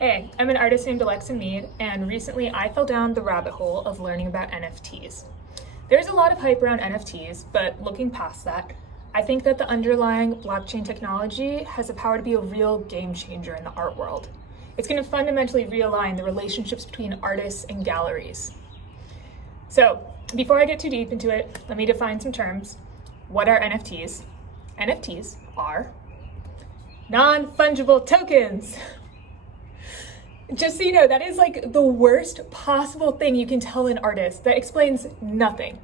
Hey, I'm an artist named Alexa Mead, and recently I fell down the rabbit hole of learning about NFTs. There's a lot of hype around NFTs, but looking past that, I think that the underlying blockchain technology has the power to be a real game changer in the art world. It's going to fundamentally realign the relationships between artists and galleries. So, before I get too deep into it, let me define some terms. What are NFTs? NFTs are non-fungible tokens. Just so you know, that is like the worst possible thing you can tell an artist. That explains nothing.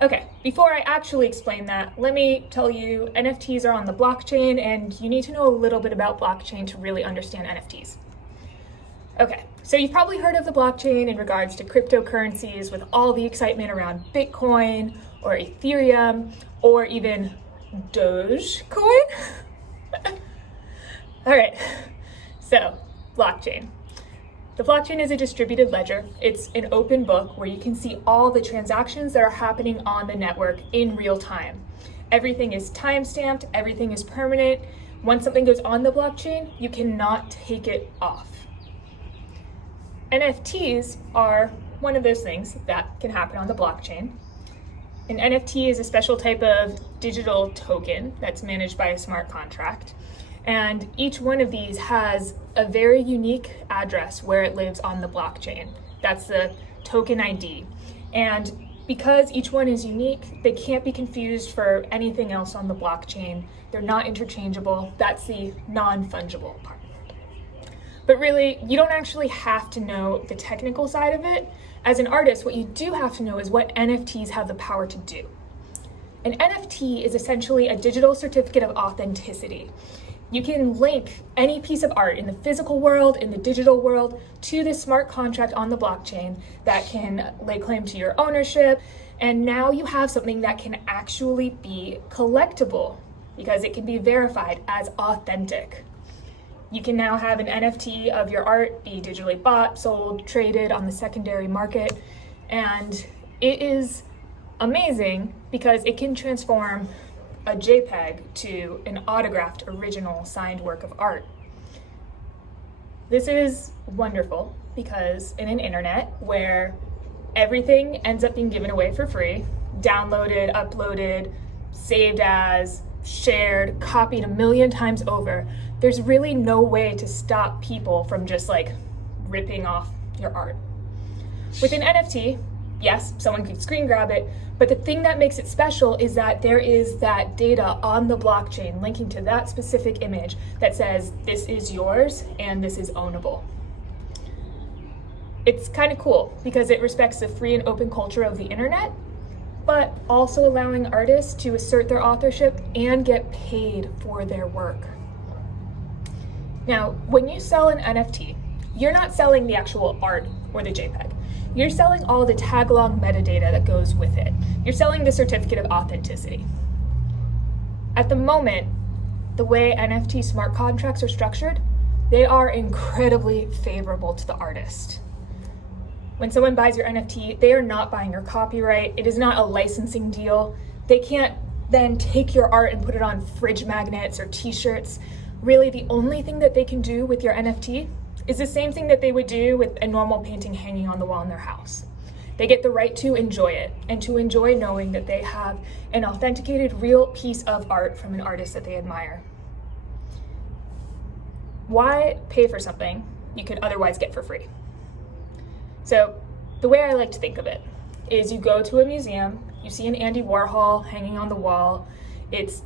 Okay, before I actually explain that, let me tell you NFTs are on the blockchain, and you need to know a little bit about blockchain to really understand NFTs. Okay, so you've probably heard of the blockchain in regards to cryptocurrencies with all the excitement around Bitcoin or Ethereum or even Dogecoin. All right, so blockchain. The blockchain is a distributed ledger. It's an open book where you can see all the transactions that are happening on the network in real time. Everything is time-stamped, everything is permanent. Once something goes on the blockchain, you cannot take it off. NFTs are one of those things that can happen on the blockchain. An NFT is a special type of digital token that's managed by a smart contract. And each one of these has a very unique address where it lives on the blockchain. That's the token ID. And because each one is unique, they can't be confused for anything else on the blockchain. They're not interchangeable. That's the non-fungible part. But really, you don't actually have to know the technical side of it. As an artist, what you do have to know is what NFTs have the power to do. An NFT is essentially a digital certificate of authenticity. You can link any piece of art in the physical world, in the digital world, to this smart contract on the blockchain that can lay claim to your ownership. And now you have something that can actually be collectible because it can be verified as authentic. You can now have an NFT of your art be digitally bought, sold, traded on the secondary market. And it is amazing because it can transform a JPEG to an autographed original signed work of art. This is wonderful because in an internet where everything ends up being given away for free, downloaded, uploaded, saved as, shared, copied a million times over, there's really no way to stop people from just like ripping off your art. With an NFT, yes, someone could screen grab it, but the thing that makes it special is that there is that data on the blockchain linking to that specific image that says this is yours and this is ownable. It's kind of cool because it respects the free and open culture of the internet, but also allowing artists to assert their authorship and get paid for their work. Now, when you sell an NFT, you're not selling the actual art or the JPEG. You're selling all the tag-along metadata that goes with it. You're selling the certificate of authenticity. At the moment, the way NFT smart contracts are structured, they are incredibly favorable to the artist. When someone buys your NFT, they are not buying your copyright. It is not a licensing deal. They can't then take your art and put it on fridge magnets or t-shirts. Really, the only thing that they can do with your NFT is the same thing that they would do with a normal painting hanging on the wall in their house. They get the right to enjoy it and to enjoy knowing that they have an authenticated real piece of art from an artist that they admire. Why pay for something you could otherwise get for free? So the way I like to think of it is you go to a museum, you see an Andy Warhol hanging on the wall. It's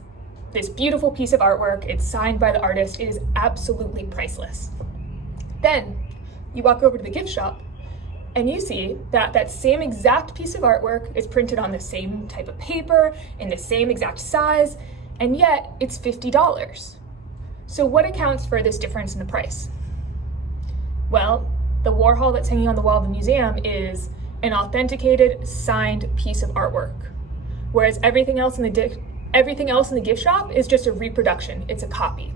this beautiful piece of artwork. It's signed by the artist. It is absolutely priceless. Then you walk over to the gift shop and you see that that same exact piece of artwork is printed on the same type of paper in the same exact size, and yet it's $50. So what accounts for this difference in the price? Well, the Warhol that's hanging on the wall of the museum is an authenticated, signed piece of artwork, whereas everything else in the gift shop is just a reproduction. It's a copy.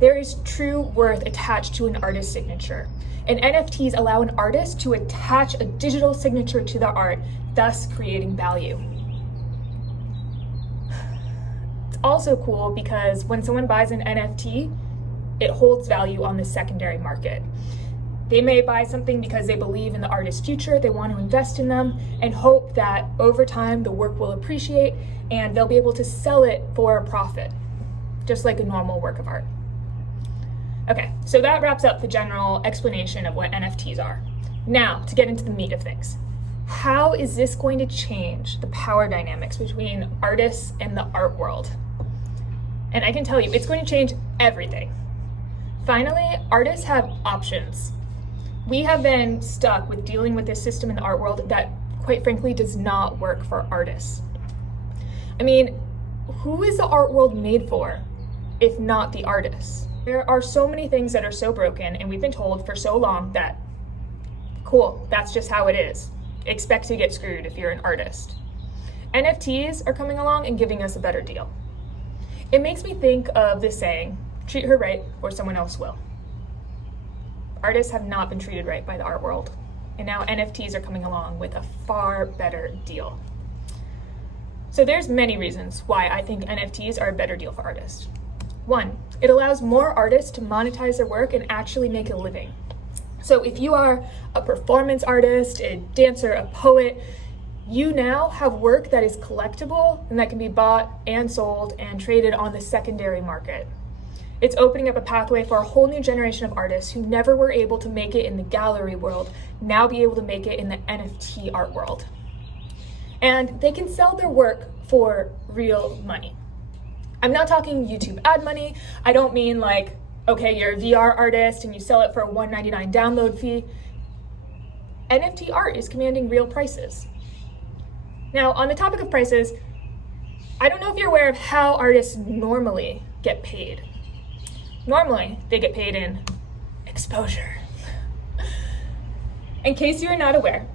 There is true worth attached to an artist's signature, and NFTs allow an artist to attach a digital signature to their art, thus creating value. It's also cool because when someone buys an NFT, it holds value on the secondary market. They may buy something because they believe in the artist's future, they want to invest in them, and hope that over time the work will appreciate and they'll be able to sell it for a profit, just like a normal work of art. Okay, so that wraps up the general explanation of what NFTs are. Now, to get into the meat of things. How is this going to change the power dynamics between artists and the art world? And I can tell you, it's going to change everything. Finally, artists have options. We have been stuck with dealing with this system in the art world that, quite frankly, does not work for artists. I mean, who is the art world made for, if not the artists? There are so many things that are so broken, and we've been told for so long that, cool, that's just how it is. Expect to get screwed if you're an artist. NFTs are coming along and giving us a better deal. It makes me think of the saying, treat her right or someone else will. Artists have not been treated right by the art world, and now NFTs are coming along with a far better deal. So there's many reasons why I think NFTs are a better deal for artists. One, it allows more artists to monetize their work and actually make a living. So if you are a performance artist, a dancer, a poet, you now have work that is collectible and that can be bought and sold and traded on the secondary market. It's opening up a pathway for a whole new generation of artists who never were able to make it in the gallery world, now be able to make it in the NFT art world. And they can sell their work for real money. I'm not talking YouTube ad money. I don't mean like, okay, you're a VR artist and you sell it for a $1.99 download fee. NFT art is commanding real prices. Now, on the topic of prices, I don't know if you're aware of how artists normally get paid. Normally, they get paid in exposure. In case you're not aware,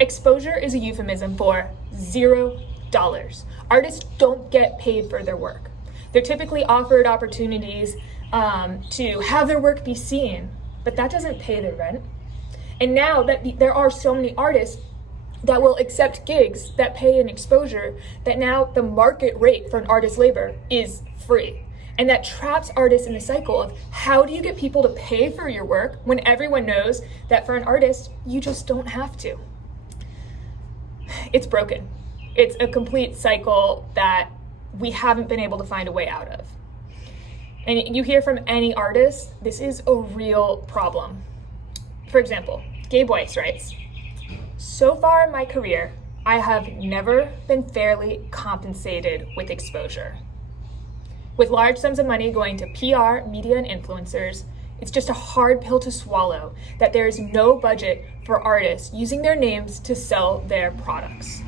exposure is a euphemism for $0. Artists don't get paid for their work. They're typically offered opportunities to have their work be seen, but that doesn't pay their rent. And now that there are so many artists that will accept gigs that pay an exposure, that now the market rate for an artist's labor is free. And that traps artists in the cycle of how do you get people to pay for your work when everyone knows that for an artist, you just don't have to. It's broken. It's a complete cycle that we haven't been able to find a way out of. And you hear from any artist, this is a real problem. For example, Gabe Weiss writes, so far in my career, I have never been fairly compensated with exposure. With large sums of money going to PR, media, and influencers, it's just a hard pill to swallow that there is no budget for artists using their names to sell their products.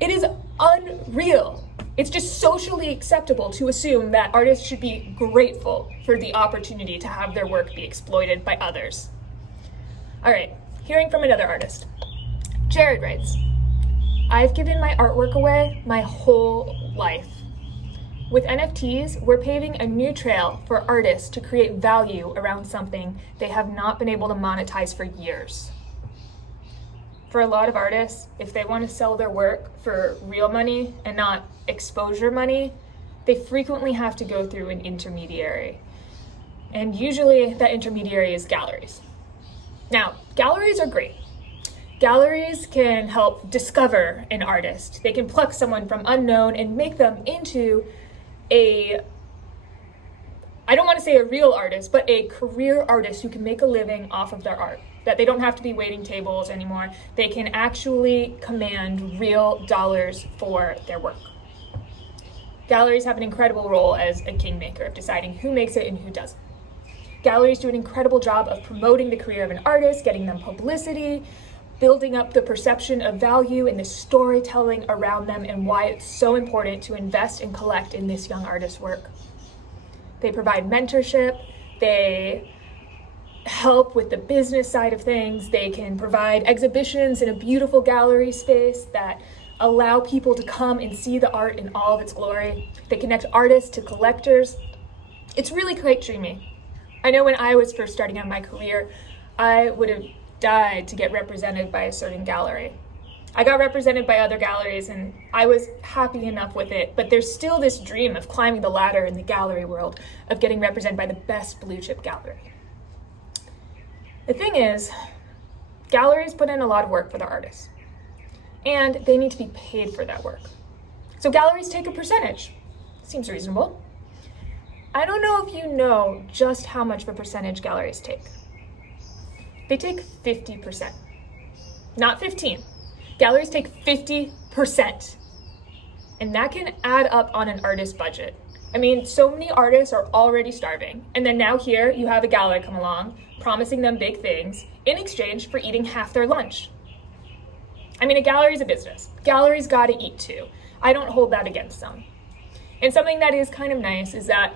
It is unreal. It's just socially acceptable to assume that artists should be grateful for the opportunity to have their work be exploited by others. All right, hearing from another artist. Jared writes, I've given my artwork away my whole life. With NFTs, we're paving a new trail for artists to create value around something they have not been able to monetize for years. For a lot of artists, if they want to sell their work for real money and not exposure money, they frequently have to go through an intermediary. And usually that intermediary is galleries. Now, galleries are great. Galleries can help discover an artist. They can pluck someone from unknown and make them into I don't want to say a real artist, but a career artist who can make a living off of their art. That they don't have to be waiting tables anymore. They can actually command real dollars for their work. Galleries have an incredible role as a kingmaker of deciding who makes it and who doesn't. Galleries do an incredible job of promoting the career of an artist, getting them publicity, building up the perception of value and the storytelling around them and why it's so important to invest and collect in this young artist's work. They provide mentorship, they help with the business side of things, they can provide exhibitions in a beautiful gallery space that allow people to come and see the art in all of its glory. They connect artists to collectors. It's really quite dreamy. I know when I was first starting out my career, I would have died to get represented by a certain gallery. I got represented by other galleries and I was happy enough with it, but there's still this dream of climbing the ladder in the gallery world, of getting represented by the best blue chip gallery. The thing is, galleries put in a lot of work for their artists, and they need to be paid for that work. So galleries take a percentage. Seems reasonable. I don't know if you know just how much of a percentage galleries take. They take 50%, not 15. Galleries take 50%, and that can add up on an artist budget. I mean, so many artists are already starving, and then now here you have a gallery come along, promising them big things in exchange for eating half their lunch. I mean, a gallery's a business. Galleries gotta eat too. I don't hold that against them. And something that is kind of nice is that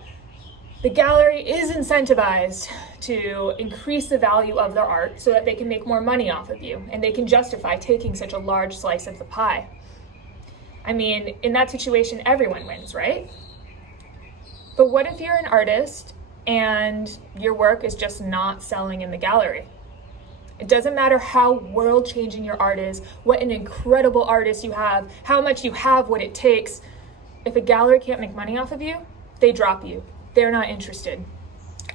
the gallery is incentivized to increase the value of their art so that they can make more money off of you and they can justify taking such a large slice of the pie. I mean, in that situation, everyone wins, right? But what if you're an artist and your work is just not selling in the gallery? It doesn't matter how world-changing your art is, what an incredible artist you have, how much you have, what it takes. If a gallery can't make money off of you, they drop you. They're not interested.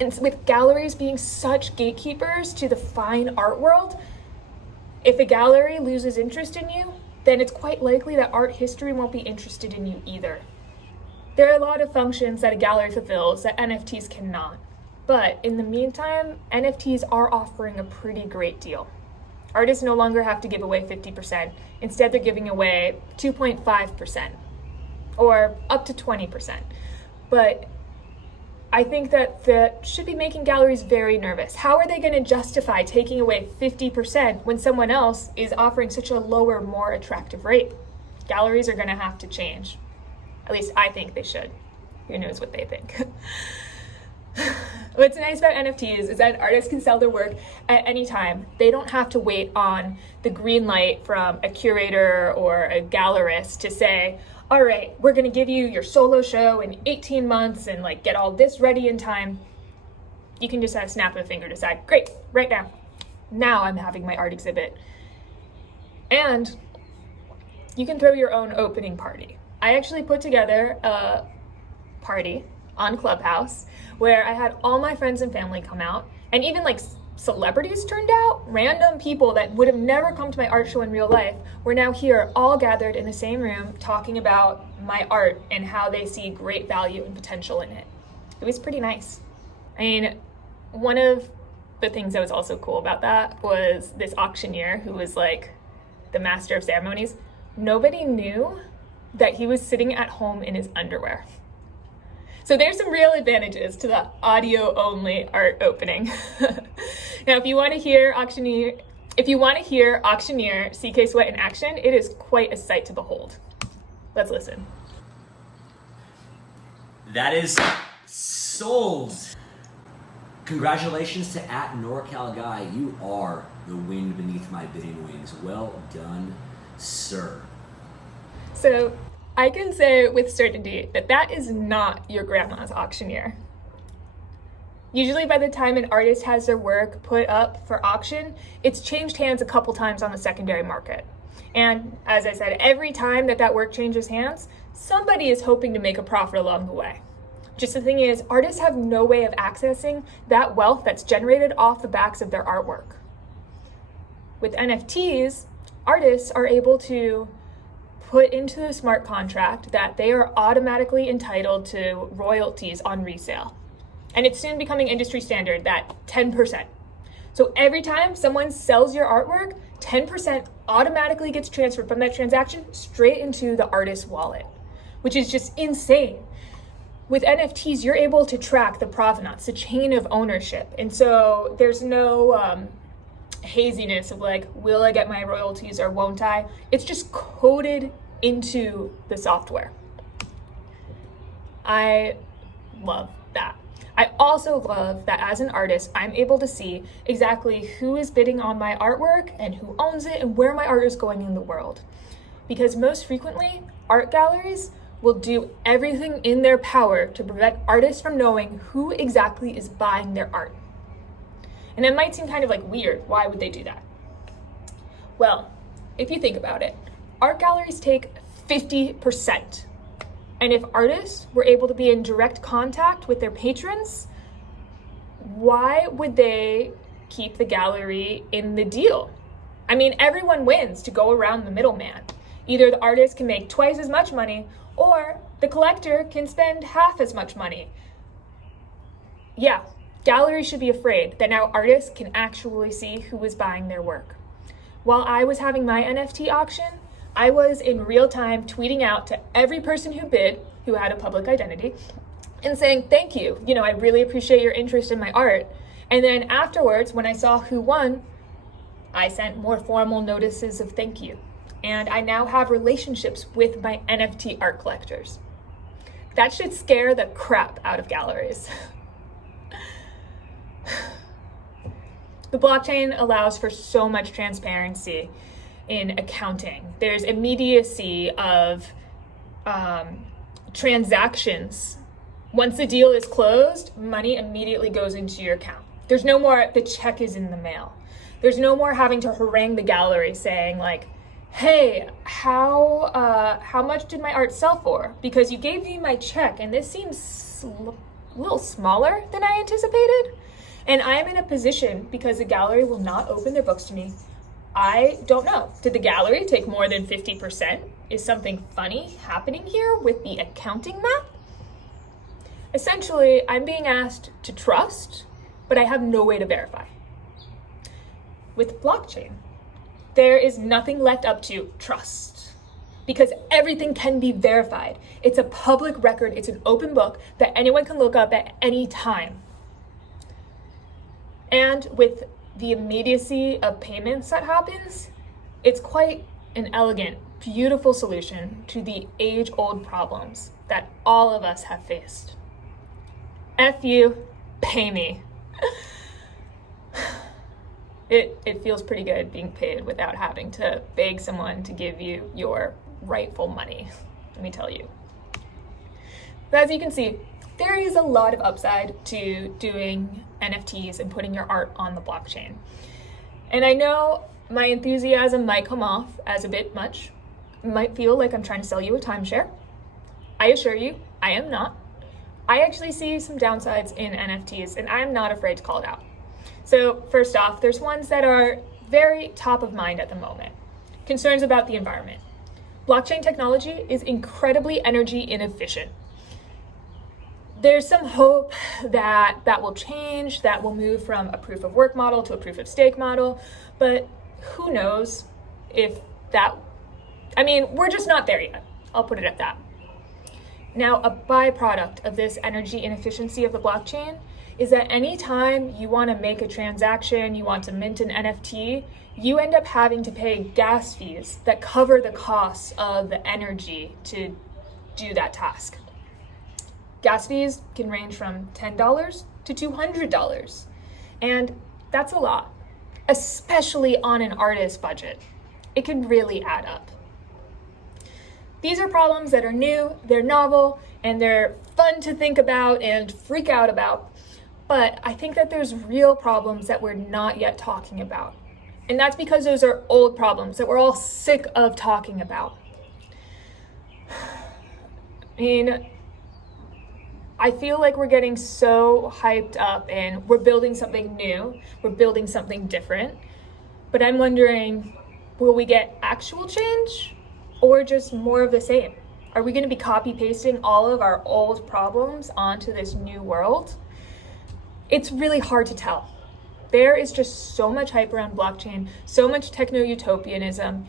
And with galleries being such gatekeepers to the fine art world, if a gallery loses interest in you, then it's quite likely that art history won't be interested in you either. There are a lot of functions that a gallery fulfills that NFTs cannot. But in the meantime, NFTs are offering a pretty great deal. Artists no longer have to give away 50%. Instead, they're giving away 2.5% or up to 20%. But I think that should be making galleries very nervous. How are they going to justify taking away 50% when someone else is offering such a lower, more attractive rate? Galleries are going to have to change. At least I think they should. Who knows what they think? What's nice about NFTs is that artists can sell their work at any time. They don't have to wait on the green light from a curator or a gallerist to say, all right, we're going to give you your solo show in 18 months and like get all this ready in time. You can just snap of a finger, decide, great, right now. Now I'm having my art exhibit. And you can throw your own opening party. I actually put together a party on Clubhouse where I had all my friends and family come out, and even like celebrities turned out. Random people that would have never come to my art show in real life were now here, all gathered in the same room, talking about my art and how they see great value and potential in it. It was pretty nice. I mean, one of the things that was also cool about that was this auctioneer who was like the master of ceremonies. Nobody knew that he was sitting at home in his underwear. So there's some real advantages to the audio-only art opening. Now, if you want to hear auctioneer CK Sweat in action, it is quite a sight to behold. Let's listen. That is sold. Congratulations to @NorCalGuy. You are the wind beneath my bidding wings. Well done, sir. So I can say with certainty that that is not your grandma's auctioneer. Usually by the time an artist has their work put up for auction, it's changed hands a couple times on the secondary market. And as I said, every time that work changes hands, somebody is hoping to make a profit along the way. Just the thing is, artists have no way of accessing that wealth that's generated off the backs of their artwork. With NFTs, artists are able to put into the smart contract that they are automatically entitled to royalties on resale. And it's soon becoming industry standard that 10%. So every time someone sells your artwork, 10% automatically gets transferred from that transaction straight into the artist's wallet, which is just insane. With NFTs, you're able to track the provenance, the chain of ownership. And so there's no haziness of like, will I get my royalties or won't I? It's just coded into the software. I love that. I also love that as an artist, I'm able to see exactly who is bidding on my artwork and who owns it and where my art is going in the world. Because most frequently, art galleries will do everything in their power to prevent artists from knowing who exactly is buying their art. And it might seem kind of like weird. Why would they do that? Well, If you think about it, art galleries take 50%. And if artists were able to be in direct contact with their patrons, why would they keep the gallery in the deal? I mean, everyone wins to go around the middleman. Either the artist can make twice as much money, or the collector can spend half as much money. Yeah, galleries should be afraid that now artists can actually see who is buying their work. While I was having my NFT auction, I was in real time tweeting out to every person who bid, who had a public identity, and saying, thank you. I really appreciate your interest in my art. And then afterwards, when I saw who won, I sent more formal notices of thank you. And I now have relationships with my NFT art collectors. That should scare the crap out of galleries. The blockchain allows for so much transparency in accounting. There's immediacy of transactions. Once the deal is closed, money immediately goes into your account. There's no more, the check is in the mail. There's no more having to harangue the gallery saying like, hey, how much did my art sell for? Because you gave me my check and this seems a little smaller than I anticipated. And I am in a position, because the gallery will not open their books to me, I don't know. Did the gallery take more than 50%? Is something funny happening here with the accounting math? Essentially, I'm being asked to trust, but I have no way to verify. With blockchain, there is nothing left up to trust, because everything can be verified. It's a public record, it's an open book that anyone can look up at any time. And with the immediacy of payments that happens, it's quite an elegant, beautiful solution to the age-old problems that all of us have faced. F you, pay me. It feels pretty good being paid without having to beg someone to give you your rightful money, let me tell you. But as you can see, there is a lot of upside to doing NFTs and putting your art on the blockchain. And I know my enthusiasm might come off as a bit much. It might feel like I'm trying to sell you a timeshare. I assure you, I am not. I actually see some downsides in NFTs, and I'm not afraid to call it out. So first off, there's ones that are very top of mind at the moment. Concerns about the environment. Blockchain technology is incredibly energy inefficient. There's some hope that that will change, that will move from a proof of work model to a proof of stake model, but who knows if that, we're just not there yet. I'll put it at that. Now, a byproduct of this energy inefficiency of the blockchain is that anytime you want to make a transaction, you want to mint an NFT, you end up having to pay gas fees that cover the costs of the energy to do that task. Gas fees can range from $10 to $200, and that's a lot, especially on an artist budget. It can really add up. These are problems that are new, they're novel, and they're fun to think about and freak out about, but I think that there's real problems that we're not yet talking about. And that's because those are old problems that we're all sick of talking about. I feel like we're getting so hyped up and we're building something new, we're building something different, but I'm wondering, will we get actual change or just more of the same? Are we going to be copy pasting all of our old problems onto this new world? It's really hard to tell. There is just so much hype around blockchain, so much techno-utopianism,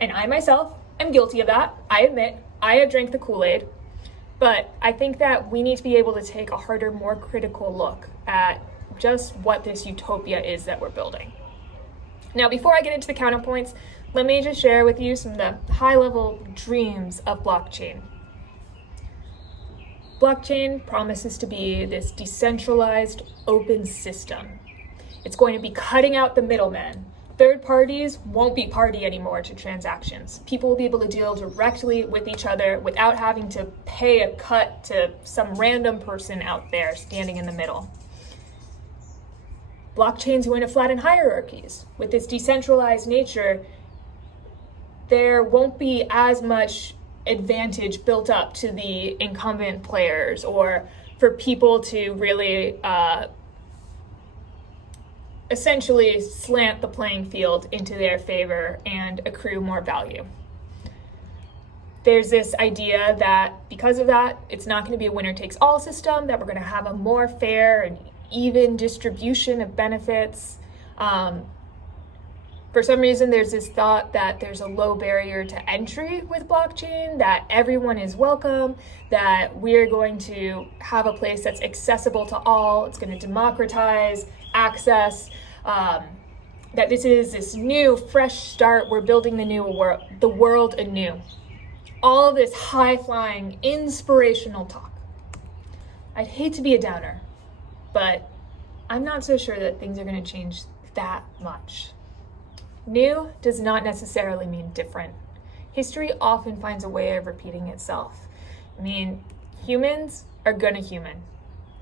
and I myself am guilty of that. I admit, I have drank the Kool-Aid. But I think that we need to be able to take a harder, more critical look at just what this utopia is that we're building. Now, before I get into the counterpoints, let me just share with you some of the high-level dreams of blockchain. Blockchain promises to be this decentralized, open system. It's going to be cutting out the middlemen. Third parties won't be party anymore to transactions. People will be able to deal directly with each other without having to pay a cut to some random person out there standing in the middle. Blockchain's going to flatten hierarchies. With its decentralized nature, there won't be as much advantage built up to the incumbent players, or for people to really essentially slant the playing field into their favor and accrue more value. There's this idea that because of that, it's not going to be a winner-takes-all system, that we're going to have a more fair and even distribution of benefits. For some reason, there's this thought that there's a low barrier to entry with blockchain, that everyone is welcome, that we're going to have a place that's accessible to all, it's going to democratize access, that this is this new, fresh start, we're building the world anew. All of this high-flying, inspirational talk. I'd hate to be a downer, but I'm not so sure that things are going to change that much. New does not necessarily mean different. History often finds a way of repeating itself. I mean, humans are gonna human.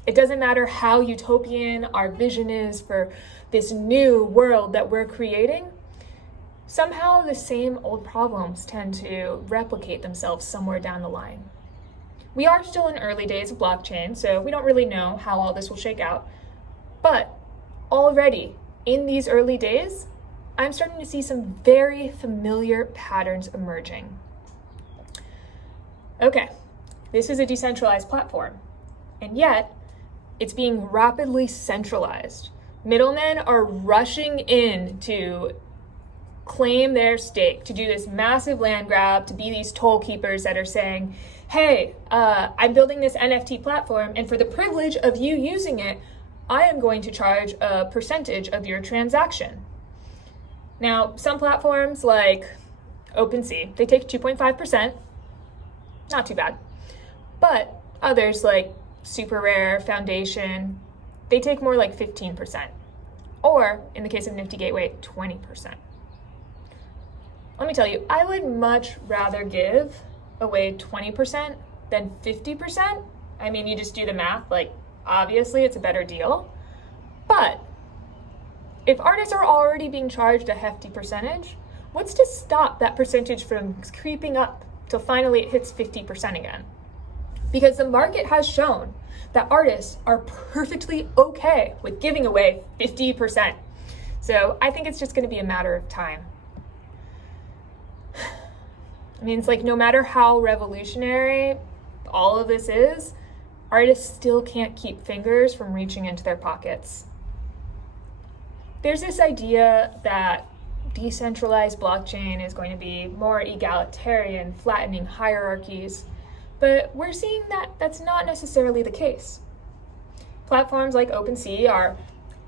It doesn't matter how utopian our vision is for this new world that we're creating. Somehow the same old problems tend to replicate themselves somewhere down the line. We are still in early days of blockchain, so we don't really know how all this will shake out. But already in these early days, I'm starting to see some very familiar patterns emerging. Okay, this is a decentralized platform, and yet it's being rapidly centralized. Middlemen are rushing in to claim their stake, to do this massive land grab, to be these toll keepers that are saying, hey, I'm building this NFT platform, and for the privilege of you using it, I am going to charge a percentage of your transaction. Now, some platforms like OpenSea, they take 2.5%, not too bad. But others like Super Rare, Foundation, they take more like 15%. Or, in the case of Nifty Gateway, 20%. Let me tell you, I would much rather give away 20% than 50%. I mean, you just do the math, like, obviously it's a better deal. But if artists are already being charged a hefty percentage, what's to stop that percentage from creeping up till finally it hits 50% again? Because the market has shown that artists are perfectly okay with giving away 50%. So I think it's just going to be a matter of time. I mean, it's like no matter how revolutionary all of this is, artists still can't keep fingers from reaching into their pockets. There's this idea that decentralized blockchain is going to be more egalitarian, flattening hierarchies, but we're seeing that that's not necessarily the case. Platforms like OpenSea are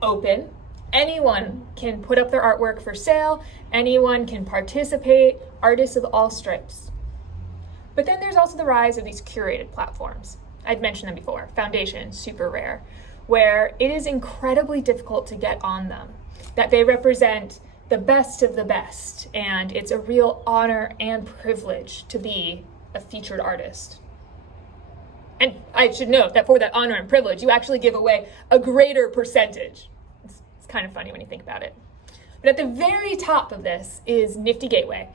open. Anyone can put up their artwork for sale. Anyone can participate, artists of all stripes. But then there's also the rise of these curated platforms. I'd mentioned them before, Foundation, Super Rare, where it is incredibly difficult to get on them, that they represent the best of the best, and it's a real honor and privilege to be a featured artist. And I should note that for that honor and privilege, you actually give away a greater percentage. It's kind of funny when you think about it. But at the very top of this is Nifty Gateway.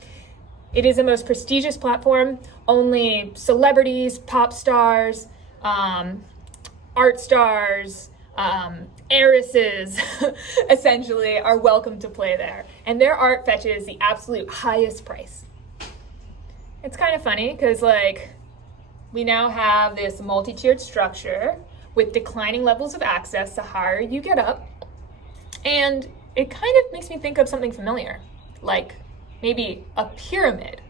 It is the most prestigious platform. Only celebrities, pop stars, art stars, heiresses, essentially, are welcome to play there. And their art fetches the absolute highest price. It's kind of funny because, like, we now have this multi-tiered structure with declining levels of access the higher you get up. And it kind of makes me think of something familiar, like maybe a pyramid.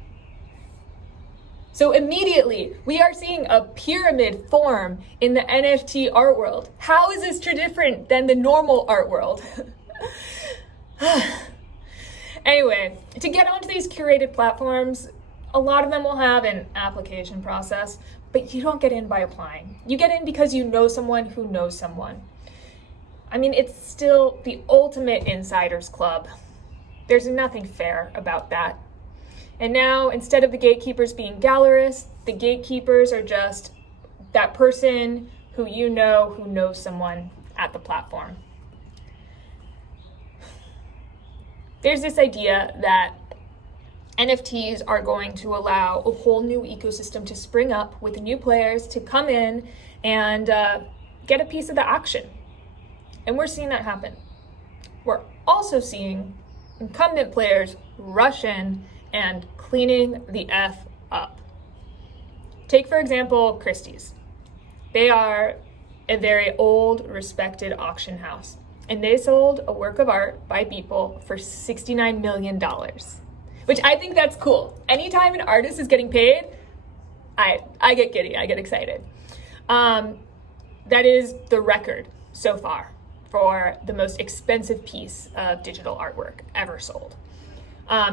So immediately, we are seeing a pyramid form in the NFT art world. How is this different than the normal art world? Anyway, to get onto these curated platforms, a lot of them will have an application process, but you don't get in by applying. You get in because you know someone who knows someone. I mean, it's still the ultimate insiders club. There's nothing fair about that. And now, instead of the gatekeepers being gallerists, the gatekeepers are just that person who knows someone at the platform. There's this idea that NFTs are going to allow a whole new ecosystem to spring up with new players to come in and get a piece of the action. And we're seeing that happen. We're also seeing incumbent players rush in and cleaning the F up. Take, for example, Christie's. They are a very old, respected auction house, and they sold a work of art by Beeple for $69 million, which I think that's cool. Anytime an artist is getting paid, I get giddy, I get excited. That is the record so far for the most expensive piece of digital artwork ever sold.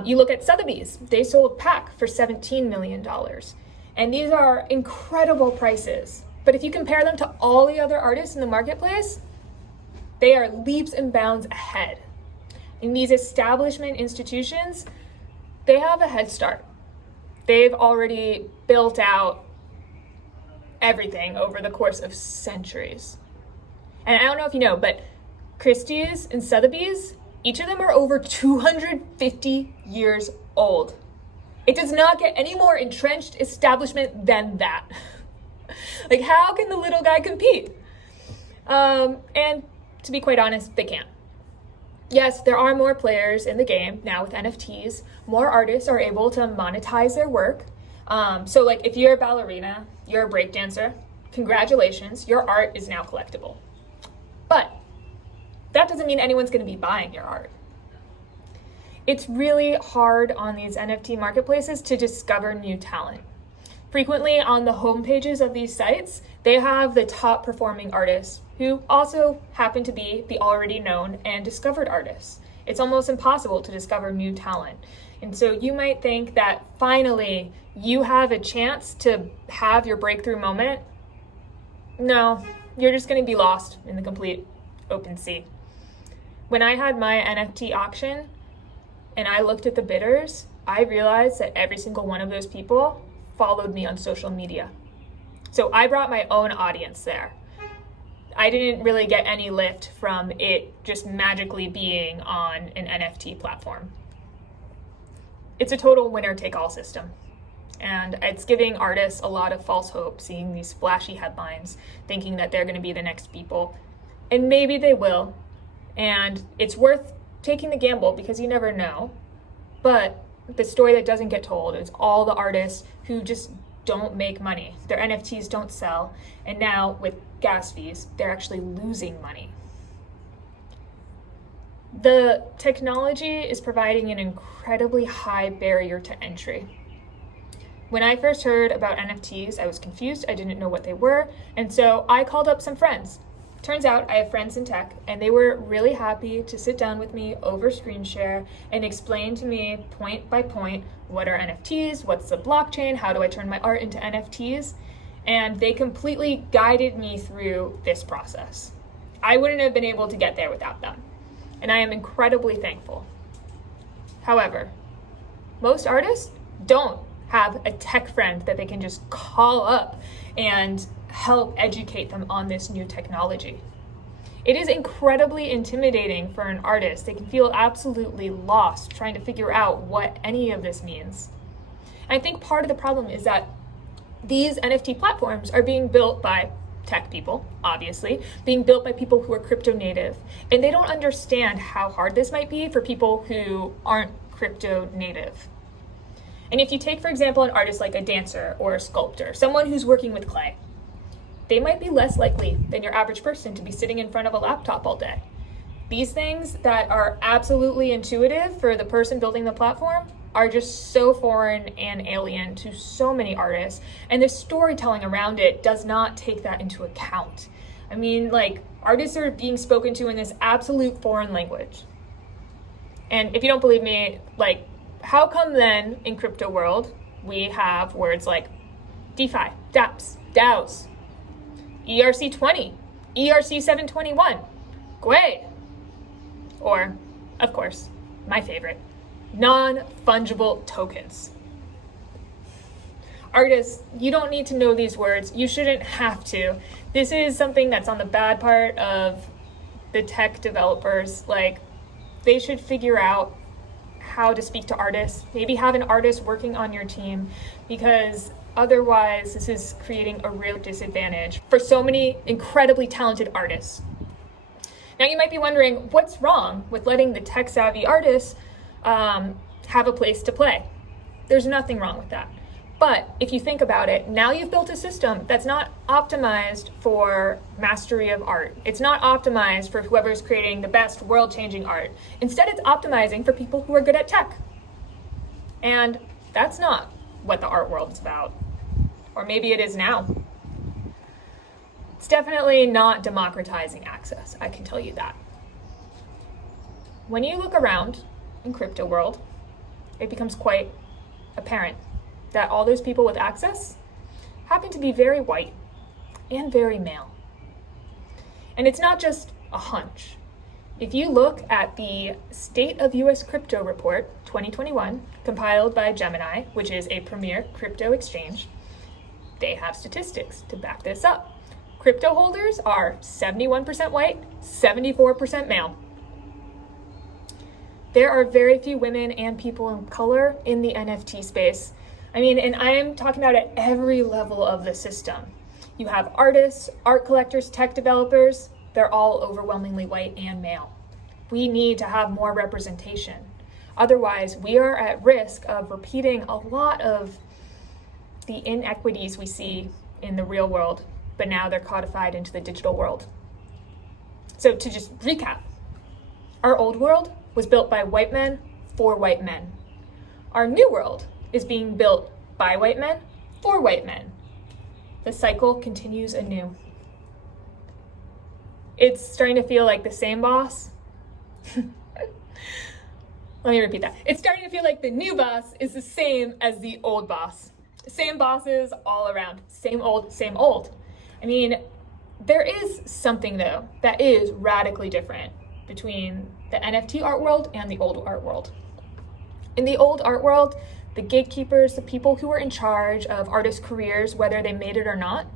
You look at Sotheby's, they sold Pack for $17 million. And these are incredible prices. But if you compare them to all the other artists in the marketplace, they are leaps and bounds ahead. In these establishment institutions, they have a head start. They've already built out everything over the course of centuries. And I don't know if you know, but Christie's and Sotheby's, each of them are over 250 years old. It does not get any more entrenched establishment than that. Like, how can the little guy compete? And to be quite honest, they can't. Yes, there are more players in the game now with NFTs. More artists are able to monetize their work. So like if you're a ballerina, you're a breakdancer, congratulations, your art is now collectible. But that doesn't mean anyone's going to be buying your art. It's really hard on these NFT marketplaces to discover new talent. Frequently on the home pages of these sites, they have the top performing artists who also happen to be the already known and discovered artists. It's almost impossible to discover new talent. And so you might think that finally you have a chance to have your breakthrough moment. No, you're just going to be lost in the complete open sea. When I had my NFT auction and I looked at the bidders, I realized that every single one of those people followed me on social media. So I brought my own audience there. I didn't really get any lift from it just magically being on an NFT platform. It's a total winner-take-all system. And it's giving artists a lot of false hope, seeing these flashy headlines, thinking that they're going to be the next people. And maybe they will. And it's worth taking the gamble because you never know. But the story that doesn't get told is all the artists who just don't make money. Their NFTs don't sell. And now with gas fees, they're actually losing money. The technology is providing an incredibly high barrier to entry. When I first heard about NFTs, I was confused. I didn't know what they were. And so I called up some friends. Turns out I have friends in tech, and they were really happy to sit down with me over screen share and explain to me point by point, what are NFTs, what's the blockchain, how do I turn my art into NFTs? And they completely guided me through this process. I wouldn't have been able to get there without them, and I am incredibly thankful. However, most artists don't have a tech friend that they can just call up and help educate them on this new technology. It is incredibly intimidating for an artist. They can feel absolutely lost trying to figure out what any of this means. I think part of the problem is that these NFT platforms are being built by tech people, obviously, being built by people who are crypto native, and they don't understand how hard this might be for people who aren't crypto native. And if you take, for example, an artist like a dancer or a sculptor, someone who's working with clay, they might be less likely than your average person to be sitting in front of a laptop all day. These things that are absolutely intuitive for the person building the platform are just so foreign and alien to so many artists, and the storytelling around it does not take that into account. I mean, like, artists are being spoken to in this absolute foreign language. And if you don't believe me, like, how come then in crypto world we have words like DeFi, dApps, DAOs, ERC20, ERC721, Gwei, or, of course, my favorite, non-fungible tokens. Artists, you don't need to know these words. You shouldn't have to. This is something that's on the bad part of the tech developers. Like, they should figure out how to speak to artists, maybe have an artist working on your team, because otherwise this is creating a real disadvantage for so many incredibly talented artists. Now you might be wondering, what's wrong with letting the tech-savvy artists have a place to play? There's nothing wrong with that. But if you think about it, now you've built a system that's not optimized for mastery of art. It's not optimized for whoever's creating the best world-changing art. Instead, it's optimizing for people who are good at tech. And that's not what the art world is about. Or maybe it is now. It's definitely not democratizing access, I can tell you that. When you look around in crypto world, it becomes quite apparent that all those people with access happen to be very white and very male. And it's not just a hunch. If you look at the State of US Crypto Report 2021, compiled by Gemini, which is a premier crypto exchange, they have statistics to back this up. Crypto holders are 71% white, 74% male. There are very few women and people of color in the NFT space. I mean, and I am talking about at every level of the system. You have artists, art collectors, tech developers, they're all overwhelmingly white and male. We need to have more representation. Otherwise, we are at risk of repeating a lot of the inequities we see in the real world, but now they're codified into the digital world. So to just recap, our old world was built by white men for white men. Our new world is being built by white men for white men. The cycle continues anew. It's starting to feel like the same boss. Let me repeat that. It's starting to feel like the new boss is the same as the old boss. Same bosses all around. Same old, same old. I mean, there is something though that is radically different between the NFT art world and the old art world. In the old art world, the gatekeepers, the people who were in charge of artists' careers, whether they made it or not,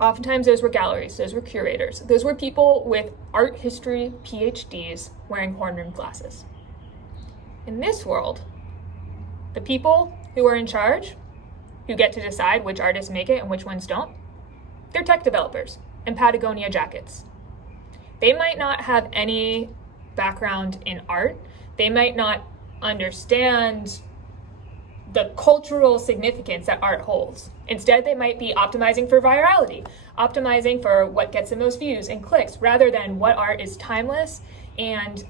oftentimes those were galleries, those were curators, those were people with art history PhDs wearing horn-rimmed glasses. In this world, the people who are in charge, who get to decide which artists make it and which ones don't, they're tech developers in Patagonia jackets. They might not have any background in art. They might not understand the cultural significance that art holds. Instead, they might be optimizing for virality, optimizing for what gets the most views and clicks, rather than what art is timeless and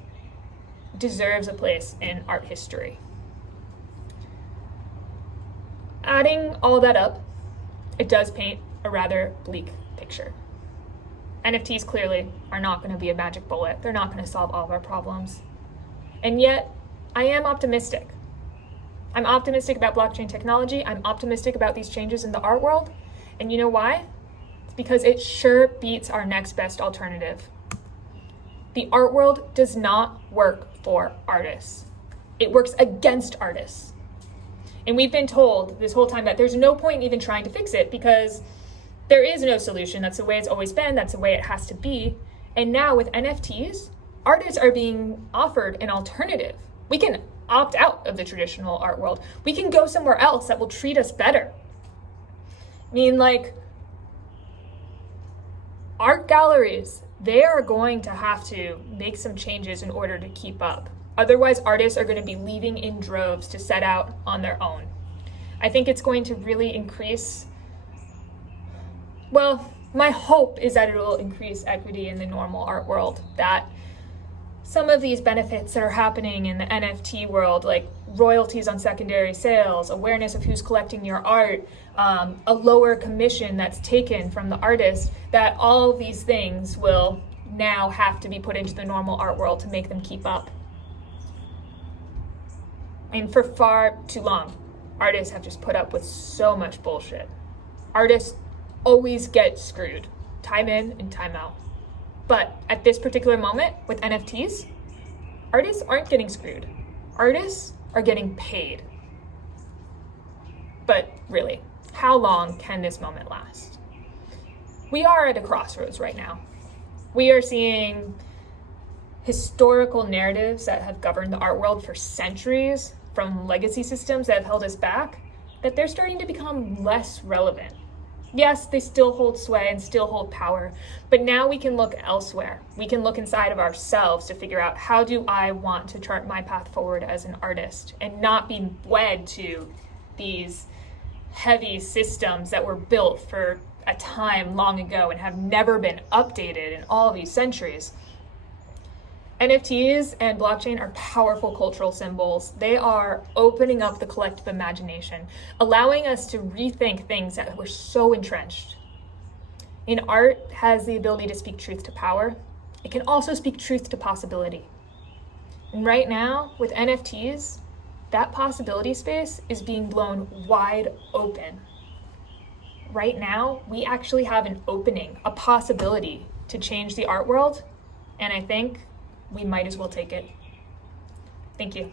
deserves a place in art history. Adding all that up, it does paint a rather bleak picture. NFTs clearly are not going to be a magic bullet. They're not going to solve all of our problems. And yet, I am optimistic. I'm optimistic about blockchain technology. I'm optimistic about these changes in the art world. And you know why? It's because it sure beats our next best alternative. The art world does not work for artists. It works against artists. And we've been told this whole time that there's no point in even trying to fix it because there is no solution. That's the way it's always been. That's the way it has to be. And now with NFTs, artists are being offered an alternative. We can opt out of the traditional art world. We can go somewhere else that will treat us better. I mean, like, art galleries, they are going to have to make some changes in order to keep up. Otherwise, artists are going to be leaving in droves to set out on their own. I think it's going to really increase, well, my hope is that it will increase equity in the normal art world, that some of these benefits that are happening in the NFT world, like royalties on secondary sales, awareness of who's collecting your art, a lower commission that's taken from the artist, that all of these things will now have to be put into the normal art world to make them keep up. And for far too long, artists have just put up with so much bullshit. Artists always get screwed, time in and time out. But at this particular moment with NFTs, artists aren't getting screwed. Artists are getting paid. But really, how long can this moment last? We are at a crossroads right now. We are seeing historical narratives that have governed the art world for centuries, from legacy systems that have held us back, that they're starting to become less relevant. Yes, they still hold sway and still hold power, but now we can look elsewhere. We can look inside of ourselves to figure out, how do I want to chart my path forward as an artist, and not be wed to these heavy systems that were built for a time long ago and have never been updated in all these centuries. NFTs and blockchain are powerful cultural symbols. They are opening up the collective imagination, allowing us to rethink things that were so entrenched. And art has the ability to speak truth to power. It can also speak truth to possibility. And right now, with NFTs, that possibility space is being blown wide open. Right now, we actually have an opening, a possibility to change the art world, and I think we might as well take it. Thank you.